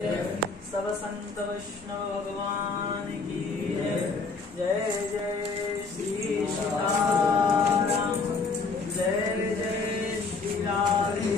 सब संत वैष्णव भगवान की जय। जय श्री सीताराम, जय जय श्री राधे।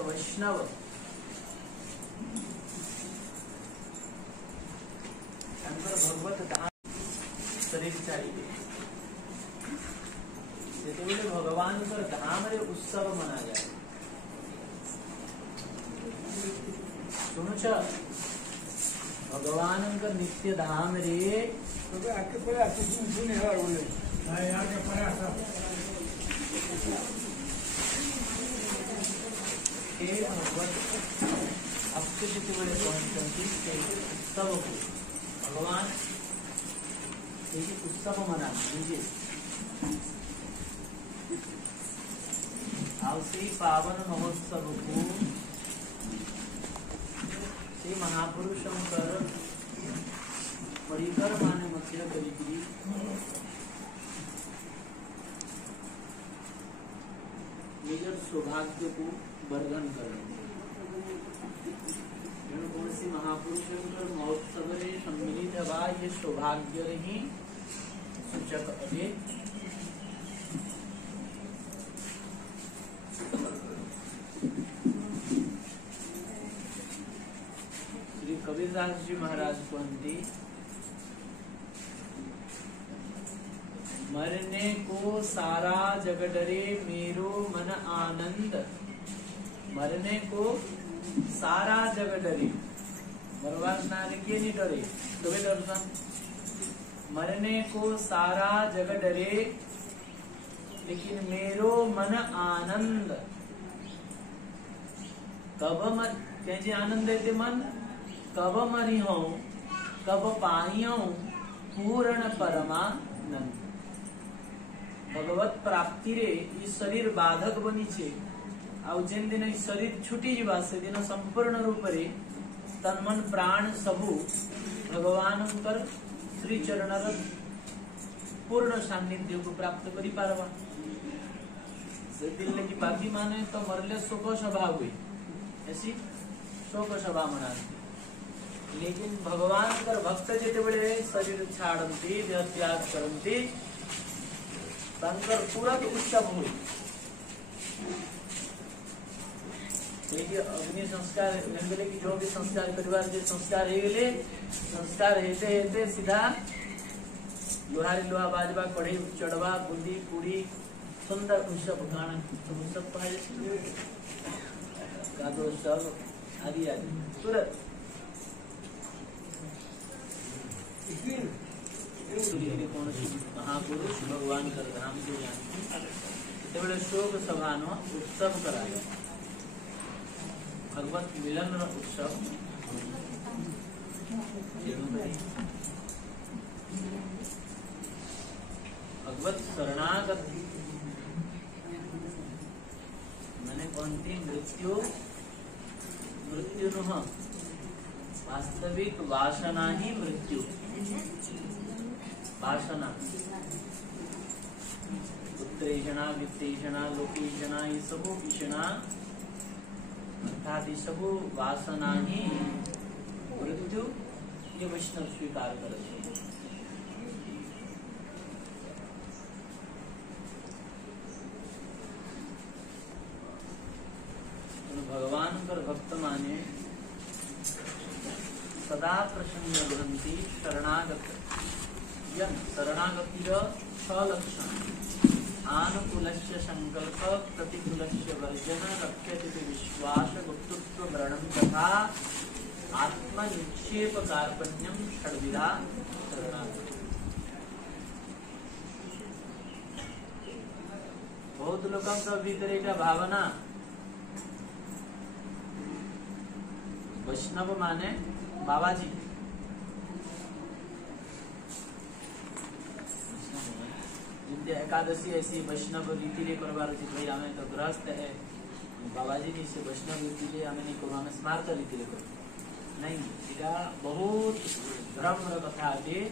वैष्णव भगवत धाम शरीर चाहिए भगवान धाम रे उत्सव मना जाए। सुनो भगवान नित्य धाम रे आपके जितने बड़े उत्सव को भगवान उत्सव मना लीजिए। श्री पावन महोत्सव को श्री महापुरुषंकर परिकर माने मध्य करी निजर सौभाग्य को वर्धन करें। कौन महापुरुषों महोत्सव सम्मिलित बा ये सौभाग्य ही सूचक अभी श्री कबीरदास जी महाराज कहते मरने को सारा जग डरे मेरो मन आनंद। मरने को सारा जग डरे, मरवा के नहीं डरे तो दर्शन। मरने को सारा जग डरे लेकिन मेरो मन आनंद। कब मर कैसे आनंद देते मन, कब मरी हो कब पाई हो पूर्ण परमानंद। भगवत प्राप्ति रे इस शरीर बाधक बनी छे। आउ जेन दिन शरीर छुटी जीवा से दिन संपूर्ण रूप रे तन मन प्राण सबू भगवान श्री चरण पूर्ण सान्निध्य को प्राप्त करी पारवा। से दिल की बाकी माने तो मरले शोक सभा हुई, ऐसी शोक सभा मनाती। लेकिन भगवान कर भक्त जेते बड़े शरीर छाड़ती देह त्याग करती तुरंत उत्सव हुई। अग्नि संस्कार की जो भी संस्कार परिवार के संस्कार संस्कार हेते सीधा लोहारी लोहा बाजवा कढ़ी चढ़वा बूंदी पूरी सुंदर उत्सव गाना उत्सव सब आदि आदि तुरंत महापुरुष भगवान कर धाम के जाने शोक सभा नो उत्सव कराए। भगवत मिलन उत्सव भगवत शरणागत मैंने कौनती मृत्यु नुह वास्तविक वासना ही मृत्यु। वासना पुत्रेषणा वित्तेषणा लोकेषणा ये सब ईषणा अर्थात ये सब वासना ही मृत्यु ये वैष्णव स्वीकार करे छे। भगवान कर भक्त माने सदा प्रसन्न भवन्ति शरणागत यन शरणागतिर छ लक्षण आनुकूलस्य संकल्प प्रतिकूलस्य वर्जन रक्षति विश्वास गुप्तत्व व्रणं तथा आत्मनिक्षेप कार्पण्यम षड्विधा शरणागत। बहुत लोकांचा भीतर एका भावना वैष्णव माने बाबाजी जिनके एकादशी ऐसी वैष्णव रीति ले करवार अछि भाई हमें तो गृहस्थ है बाबाजी ने से वैष्णव रीति ले हमें नहीं करो हमें स्मार्त रीति ले करो नहीं एटा बहुत भ्रम कथा है।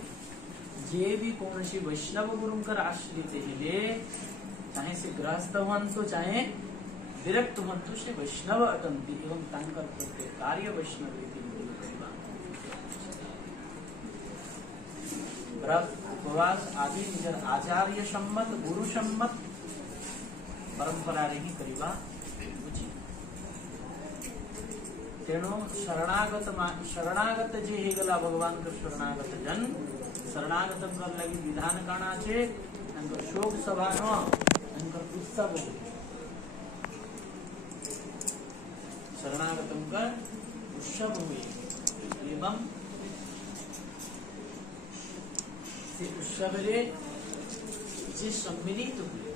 जे भी कौनसी वैष्णव गुरुंकर आश्रित हेले चाहे से गृहस्थ हुअन्तु चाहे विरक्त हुअन्तु से वैष्णव अटन्ति एवं तांकर प्रत्येक कार्य वैष्णव रीति व्रत उपवास आदि निजर आचार्य सम्मत गुरु सम्मत परंपरा रे ही करिबा उचित। तेणु शरणागत जे हेगला भगवान के शरणागत जन शरणागत कर लगी विधान काना छे अंकर शोक सभा न अंकर उत्सव शरणागतम का उत्सव हुए एवं से उत्सव रे जे सम्मिलित हुए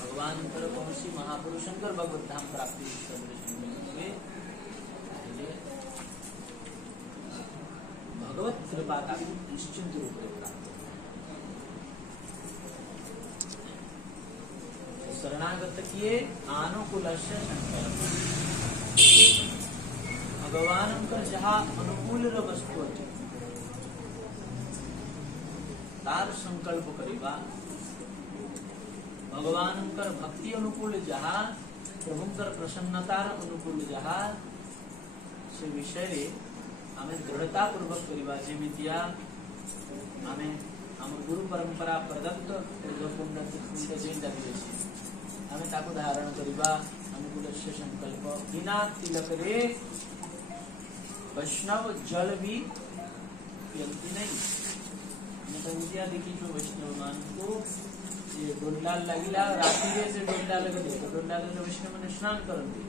भगवान पर कौनसी महापुरुषंकर भगवत धाम प्राप्ति उत्सव रे सम्मिलित हुए भगवत कृपा का निश्चिंत रूप में प्राप्त। शरणागत किए आनुकूलस्य संकल्प भगवान का जहाँ अनुकूल वस्तु अच्छे तार संकल्प करिबा भगवान कर भक्ति अनुकूल जहाँ प्रभुंकर प्रसन्नतार अनुकूल जहाँ से विषय हमें दृढ़ता पूर्वक करिबा जेमितिया हमें हम गुरु परंपरा प्रदत्त ऊर्ध्वपुंड जेनटा दिए हमें ताको धारण करिबा अनुकूलस्य संकल्प बिना तिलक रे वैष्णव जल भी पियंती नहीं। देखी जो वैष्णव मान को ये डोंडाल लगिला राति रे से डोंडाल लगे तो डोंडाल ने वैष्णव ने स्नान करते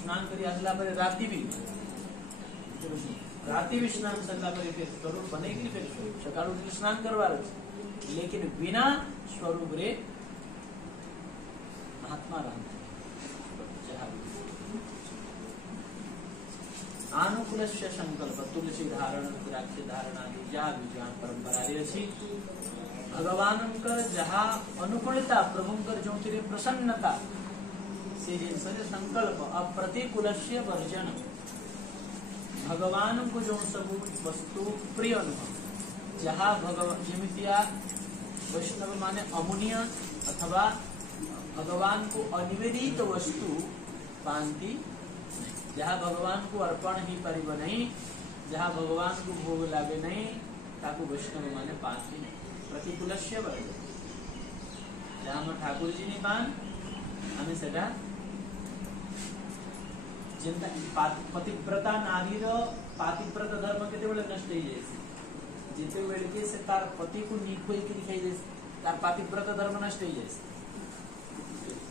स्नान करी आसला पर राति भी स्नान सल्ला पर फिर स्वरूप बनेगी फिर सकाळ उठ स्नान करवार लेकिन बिना स्वरूप रे महात्मा रहते आनुकूलस्य संकल्प तुलसी धारण द्राक्ष धारण आदि जहाँ विज्ञान परंपरा रही भगवान कर जहाँ अनुकूलता प्रभुंकर जो तेरे प्रसन्नता से संकल्प अप्रतिकूलस्य वर्जन भगवान को जो सब वस्तु प्रिय अनुभव जहाँ भगवान जमितिया वैष्णव माने अमुनिय अथवा भगवान को अनिवेदित वस्तु पांति जहाँ भगवान को अर्पण ही परिव नहीं जहाँ भगवान को भोग लागे नहीं ताकू वैष्णव माने पांति नहीं प्रतिकूलस्य वर्ग जहाँ हम ठाकुर जी ने पान हमें सेटा जिनता पतिव्रता नारी पातिव्रत धर्म केते बेले नष्ट हो जाए जिते बेले के से तार पति को निकोई के दिखाई दे तार पातिव्रत धर्म नष्ट हो जाए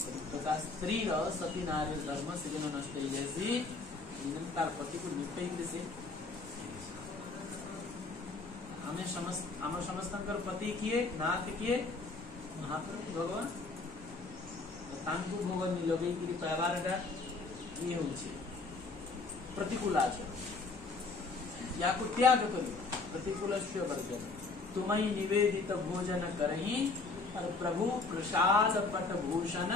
पतिव्रता स्त्री सती नारी धर्म से जन नष्ट हो जाए तार पति को निकोई के से हमें समस्तंकर पति किए नाथ किए महाप्रभु भगवान तांकु भोग निलगे कि पाइबारटा ये होछि प्रतिकूल आचरण या को त्याग करी प्रतिकूलस्य वर्जन तुम्हें निवेदित भोजन करही और प्रभु प्रसाद पट भूषण